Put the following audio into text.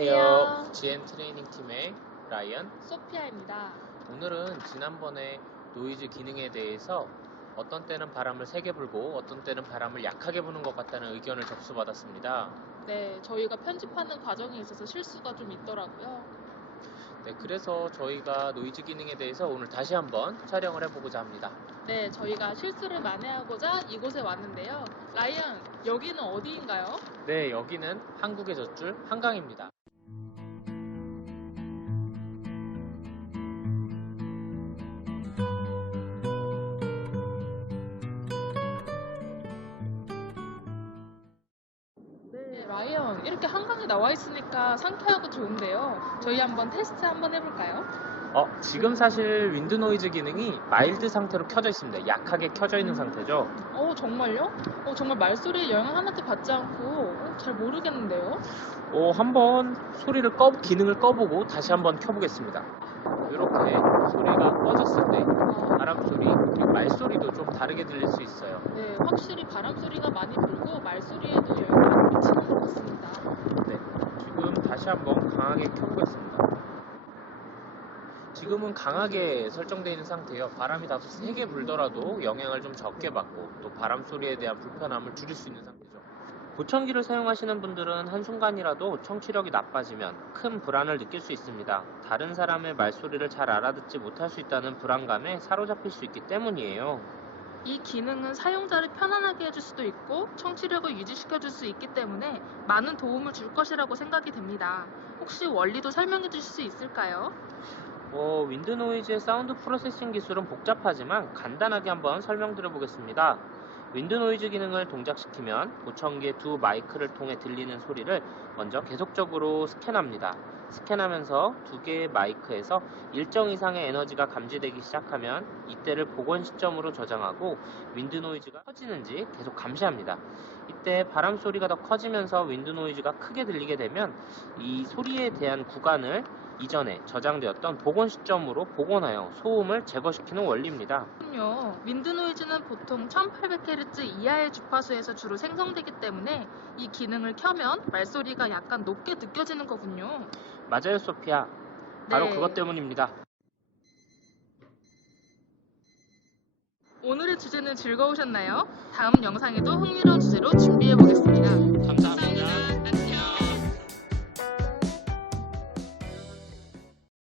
안녕하세요. GN 트레이닝 팀의 라이언. 소피아입니다. 오늘은 지난번에 노이즈 기능에 대해서 어떤 때는 바람을 세게 불고 어떤 때는 바람을 약하게 부는 것 같다는 의견을 접수받았습니다. 네, 저희가 편집하는 과정에 있어서 실수가 좀 있더라고요. 네, 그래서 저희가 노이즈 기능에 대해서 오늘 다시 한번 촬영을 해보고자 합니다. 네, 저희가 실수를 만회하고자 이곳에 왔는데요. 라이언, 여기는 어디인가요? 네, 여기는 한국의 젖줄 한강입니다. 라이언, 이렇게 한강에 나와 있으니까 상쾌하고 좋은데요. 저희 한번 테스트 한번 해볼까요? 어, 지금 사실 윈드 노이즈 기능이 마일드 상태로 켜져 있습니다. 약하게 켜져 있는 상태죠. 어, 정말요? 어, 정말 말소리에 영향 하나도 받지 않고 어, 잘 모르겠는데요. 어, 한번 소리를 꺼, 기능을 꺼보고 다시 한번 켜보겠습니다. 이렇게 소리가 꺼졌을 때 어, 바람 소리 그리고 말 소리도 좀 다르게 들릴 수 있어요. 네, 확실히 바람 소리가 많이 불고 말 소리에도 영향을 미치는 것 같습니다. 네, 지금 다시 한번 강하게 켜보겠습니다. 지금은 강하게 설정되어 있는 상태예요. 바람이 다소 세게 불더라도 영향을 좀 적게 받고 또 바람 소리에 대한 불편함을 줄일 수 있는 상태죠. 보청기를 사용하시는 분들은 한순간이라도 청취력이 나빠지면 큰 불안을 느낄 수 있습니다. 다른 사람의 말소리를 잘 알아듣지 못할 수 있다는 불안감에 사로잡힐 수 있기 때문이에요. 이 기능은 사용자를 편안하게 해줄 수도 있고 청취력을 유지시켜줄 수 있기 때문에 많은 도움을 줄 것이라고 생각이 됩니다. 혹시 원리도 설명해 주실 수 있을까요? 어, 윈드 노이즈의 사운드 프로세싱 기술은 복잡하지만 간단하게 한번 설명드려 보겠습니다. 윈드 노이즈 기능을 동작시키면 보청기의 두 마이크를 통해 들리는 소리를 먼저 계속적으로 스캔합니다. 스캔하면서 두 개의 마이크에서 일정 이상의 에너지가 감지되기 시작하면 이때를 복원 시점으로 저장하고 윈드 노이즈가 커지는지 계속 감시합니다. 이때 바람 소리가 더 커지면서 윈드 노이즈가 크게 들리게 되면 이 소리에 대한 구간을 이전에 저장되었던 복원 시점으로 복원하여 소음을 제거시키는 원리입니다. 그럼요. 윈드 노이즈는 보통 1800Hz 이하의 주파수에서 주로 생성되기 때문에 이 기능을 켜면 말소리가 약간 높게 느껴지는 거군요. 맞아요, 소피아. 바로 네. 그것 때문입니다. 오늘의 주제는 즐거우셨나요? 다음 영상에도 흥미로운 주제로 준비해 보겠습니다. 감사합니다.